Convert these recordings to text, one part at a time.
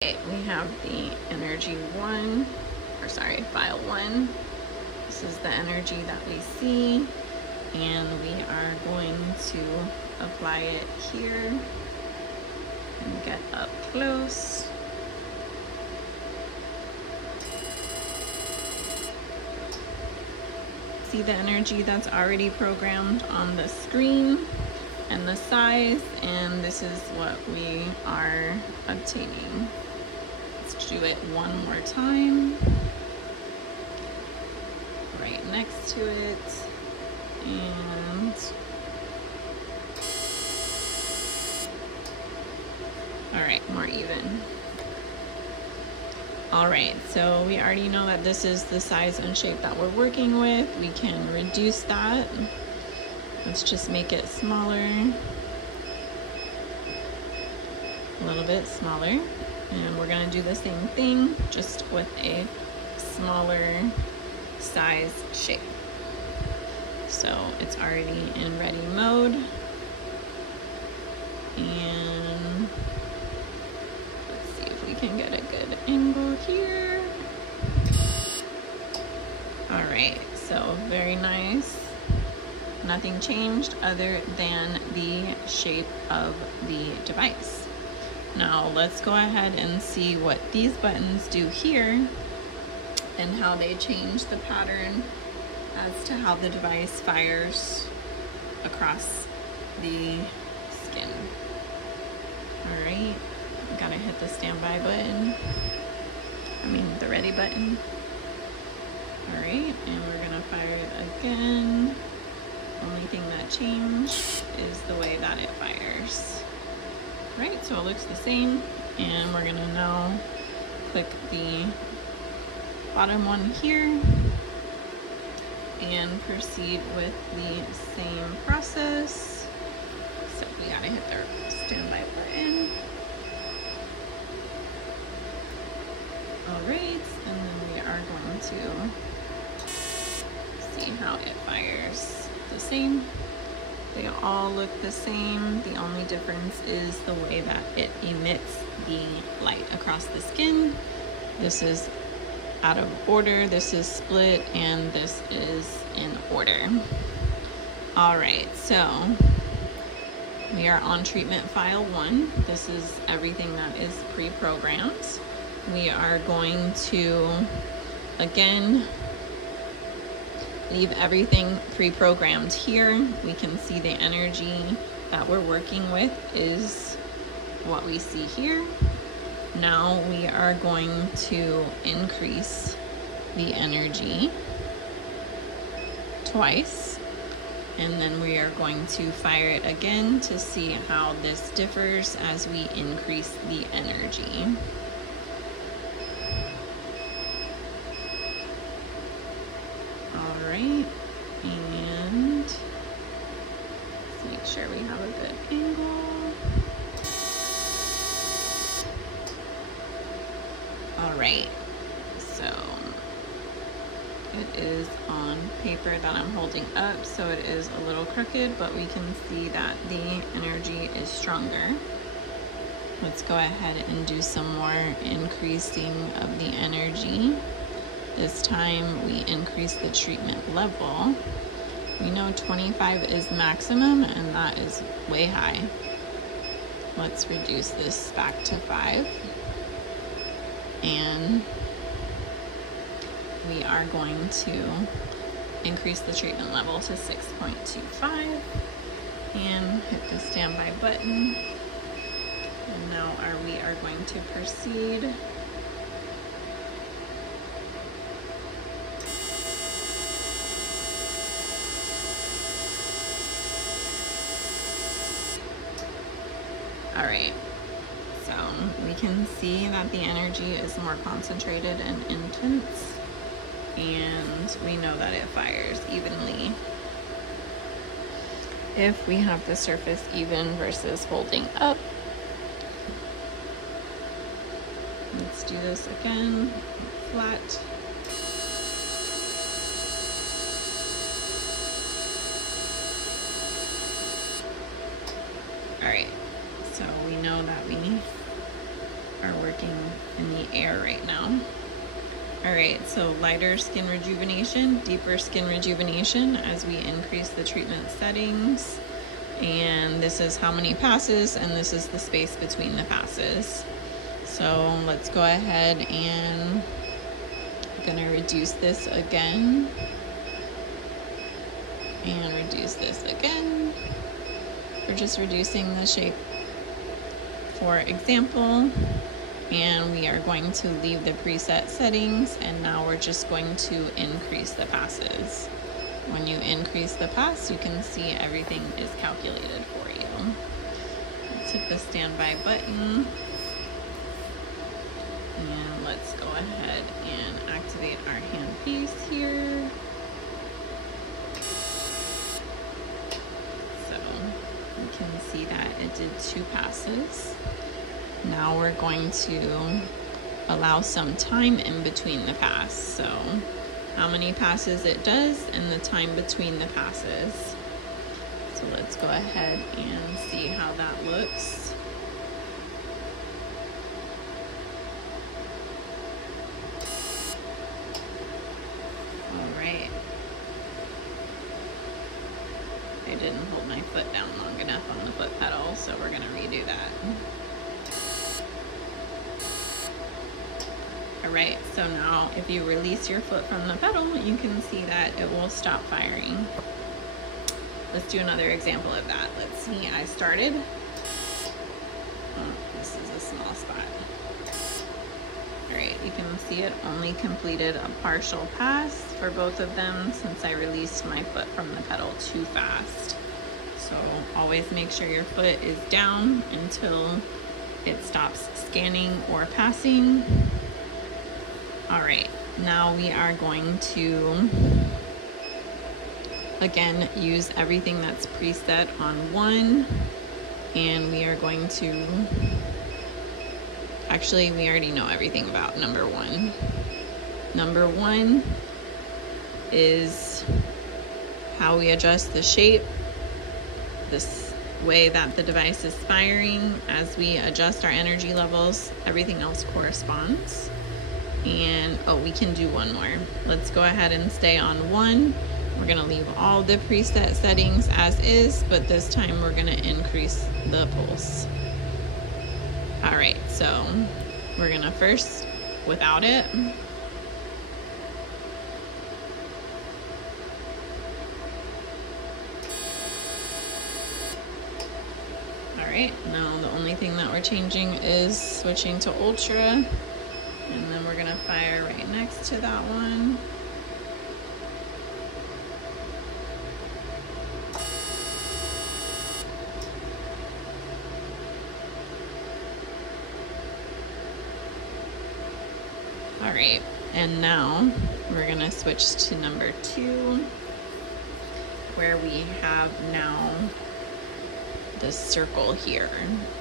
Okay, we have the energy one, or sorry, file one. This is the energy that we see, and we are going to apply it here and get up close. See the energy that's already programmed on the screen and the size, and this is what we are obtaining. Let's do it one more time. Right next to it, and all right, more even. All right, so we already know that this is the size and shape that we're working with. We can reduce that. Let's just make it smaller, a little bit smaller. And we're gonna do the same thing, just with a smaller size shape. So it's already in ready mode. And let's see if we can get a good angle here. All right, so very nice. Nothing changed other than the shape of the device. Now let's go ahead and see what these buttons do here and how they change the pattern as to how the device fires across the skin. All right, gotta hit the standby button. The ready button. All right, and we're gonna fire it again. Only thing that changed is the way that it fires. Right, so it looks the same, and we're gonna now click the bottom one here and proceed with the same process. So we gotta hit the standby button. All right, and then we are going to see how it fires. The same. They all look the same. The only difference is the way that it emits the light across the skin. This is out of order, this is split, and this is in order. All right, so we are on treatment file 1. This is everything that is pre-programmed. We are going to, again, leave everything pre-programmed here. We can see the energy that we're working with is what we see here. Now we are going to increase the energy twice, and then we are going to fire it again to see how this differs as we increase the energy. And let's make sure we have a good angle. All right, so it is on paper that I'm holding up, so it is a little crooked, but we can see that the energy is stronger. Let's go ahead and do some more increasing of the energy. This time we increase the treatment level. We know 25 is maximum, and that is way high. Let's reduce this back to 5. And we are going to increase the treatment level to 6.25 and hit the standby button. And now we are going to proceed. All right, so we can see that the energy is more concentrated and intense, and we know that it fires evenly if we have the surface even versus holding up. Let's do this again, flat. All right, so we know that we are working air right now. All right, so lighter skin rejuvenation, deeper skin rejuvenation as we increase the treatment settings. And this is how many passes, and this is the space between the passes. So let's go ahead and I'm gonna reduce this again. And reduce this again. We're just reducing the shape for example. And we are going to leave the preset settings, and now we're just going to increase the passes. When you increase the pass, you can see everything is calculated for you. Let's hit the standby button. And let's go ahead and activate our hand piece here. So you can see that it did 2 passes. Now we're going to allow some time in between the pass. So how many passes it does and the time between the passes. So let's go ahead and see how that looks. All right. I didn't hold my foot down long enough on the foot pedal, so we're gonna redo that. Alright, so now if you release your foot from the pedal, you can see that it will stop firing. Let's do another example of that. Let's see, I started. Oh, this is a small spot. Alright, you can see it only completed a partial pass for both of them since I released my foot from the pedal too fast. So always make sure your foot is down until it stops scanning or passing. All right, now we are going to, again, use everything that's preset on 1, and we are going to, actually, we already know everything about number 1. Number 1 is how we adjust the shape, this way that the device is firing. As we adjust our energy levels, everything else corresponds. And oh, we can do one more. Let's go ahead and stay on 1. We're gonna leave all the preset settings as is, but this time we're gonna increase the pulse. All right, so we're gonna first, without it. All right, now the only thing that we're changing is switching to ultra. And then we're gonna fire right next to that one. All right, and now we're gonna switch to number 2, where we have now this circle here.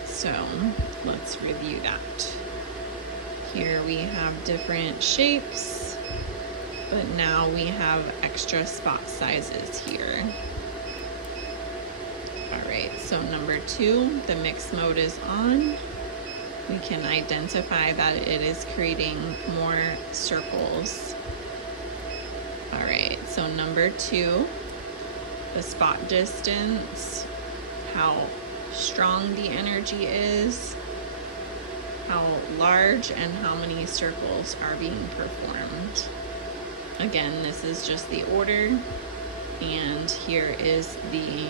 So let's review that. Here we have different shapes, but now we have extra spot sizes here. All right, so number 2, the mix mode is on. We can identify that it is creating more circles. All right, so number 2, the spot distance, how strong the energy is, how large and how many circles are being performed. Again, this is just the order, and here is the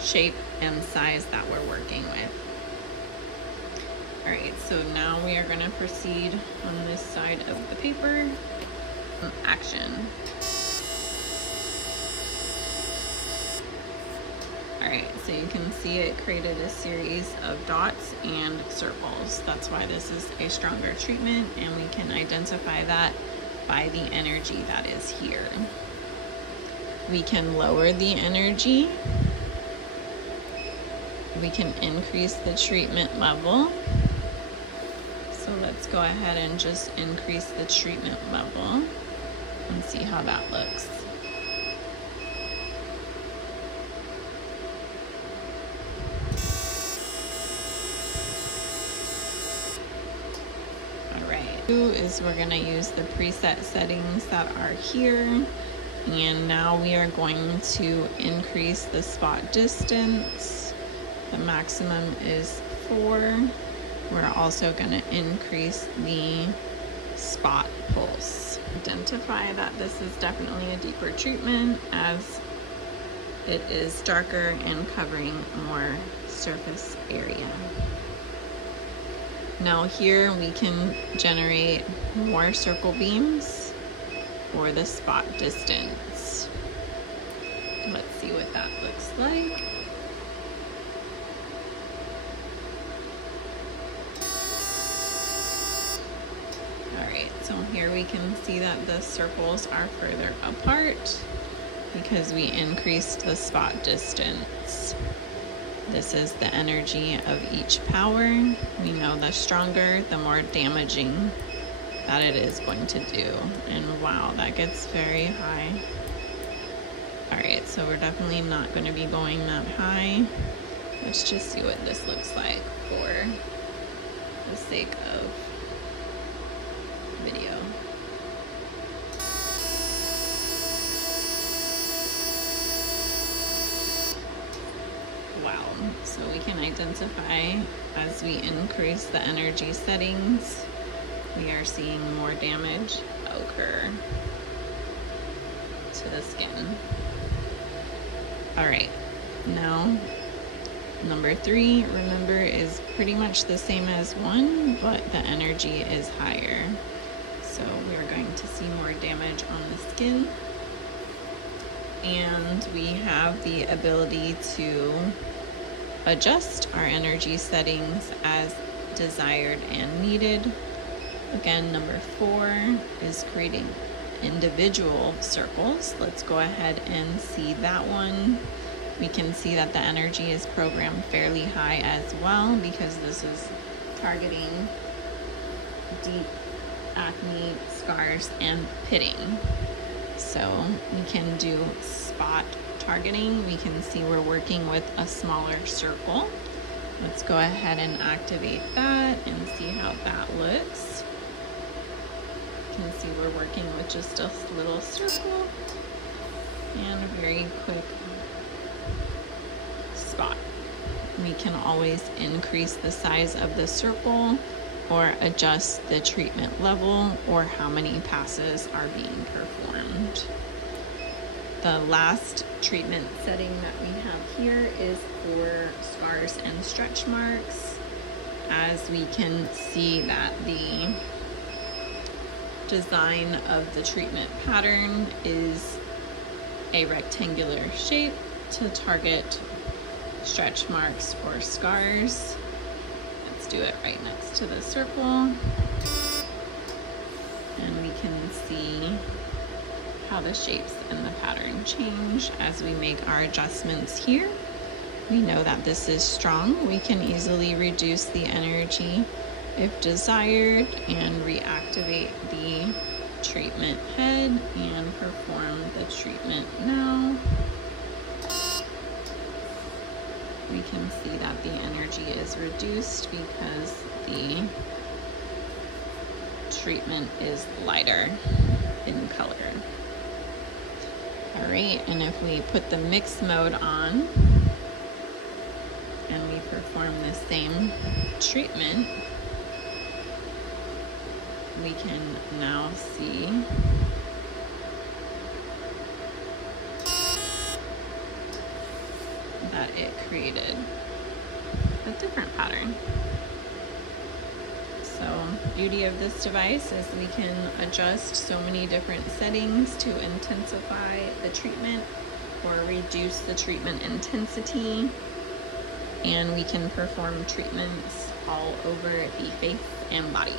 shape and size that we're working with. All right, so now we are gonna proceed on this side of the paper. Action. All right, so you can see it created a series of dots and circles. That's why this is a stronger treatment, and we can identify that by the energy that is here. We can lower the energy. We can increase the treatment level. So let's go ahead and just increase the treatment level and see how that looks. right, is we're gonna use the preset settings that are here. And now we are going to increase the spot distance. The maximum is 4. We're also going to increase the spot pulse. Identify that this is definitely a deeper treatment as it is darker and covering more surface area. Now here we can generate more circle beams for the spot distance. Let's see what that looks like. Alright, so here we can see that the circles are further apart because we increased the spot distance. This is the energy of each power. We know the stronger, the more damaging that it is going to do. And wow, that gets very high. Alright, so we're definitely not going to be going that high. Let's just see what this looks like for the sake of video. Wow, so we can identify as we increase the energy settings, we are seeing more damage occur to the skin. Alright, now number 3, remember, is pretty much the same as 1, but the energy is higher. So we're going to see more damage on the skin. And we have the ability to adjust our energy settings as desired and needed. Again, number 4 is creating individual circles. Let's go ahead and see that one. We can see that the energy is programmed fairly high as well because this is targeting deep acne, scars, and pitting. So we can do spot targeting. We can see we're working with a smaller circle. Let's go ahead and activate that and see how that looks. You can see we're working with just a little circle and a very quick spot. We can always increase the size of the circle or adjust the treatment level or how many passes are being performed. The last treatment setting that we have here is for scars and stretch marks. As we can see that the design of the treatment pattern is a rectangular shape to target stretch marks or scars. Let's do it right next to the circle. And we can see how the shapes and the pattern change as we make our adjustments here. We know that this is strong. We can easily reduce the energy if desired and reactivate the treatment head and perform the treatment now. We can see that the energy is reduced because the treatment is lighter in color. Alright, and if we put the mix mode on and we perform the same treatment, we can now see that it created a different pattern. So, beauty of this device is we can adjust so many different settings to intensify the treatment or reduce the treatment intensity, and we can perform treatments all over the face and body.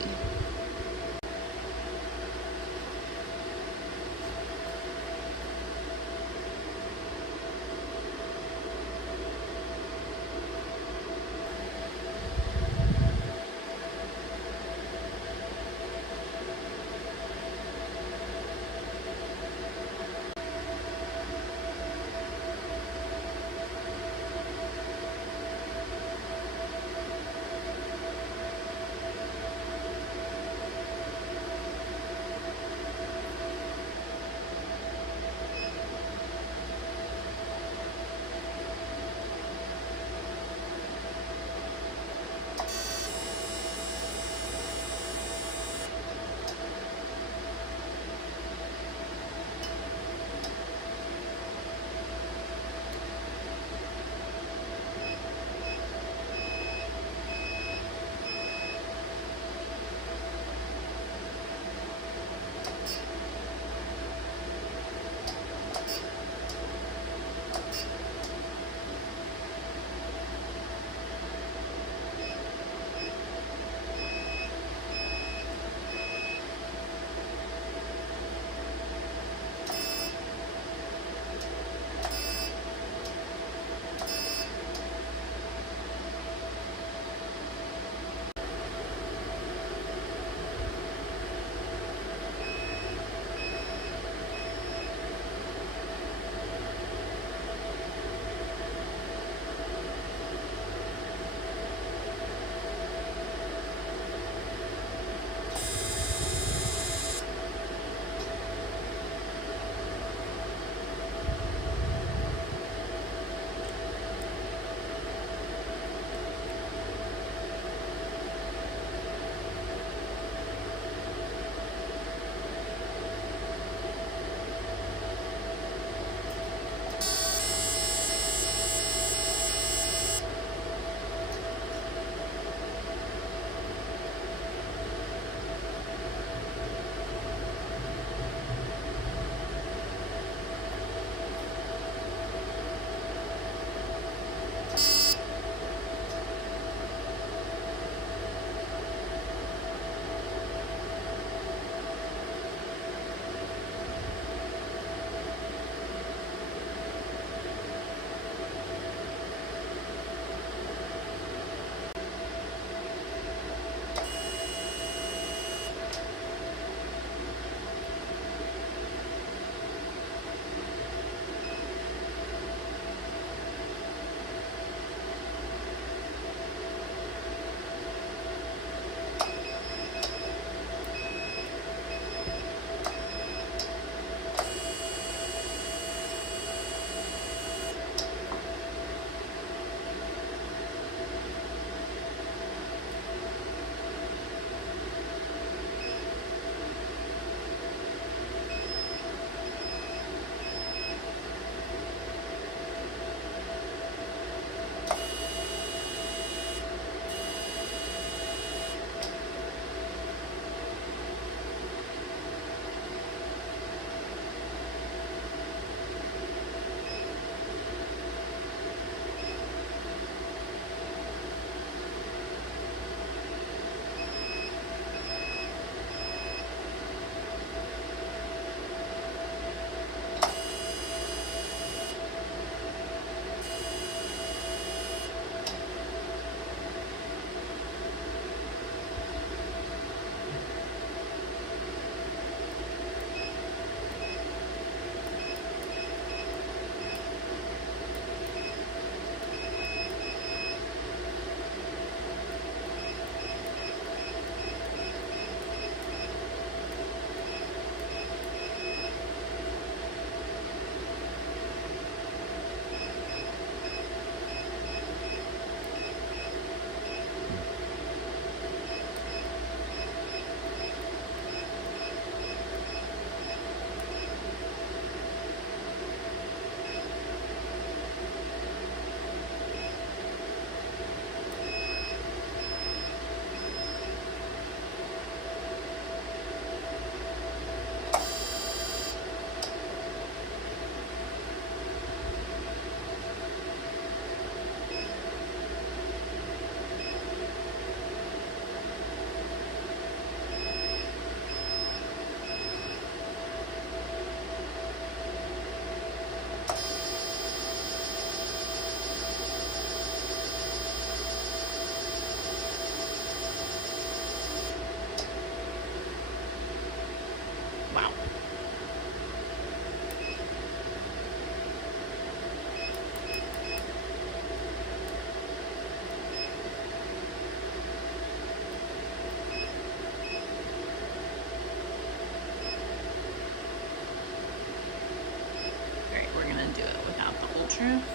waterproof.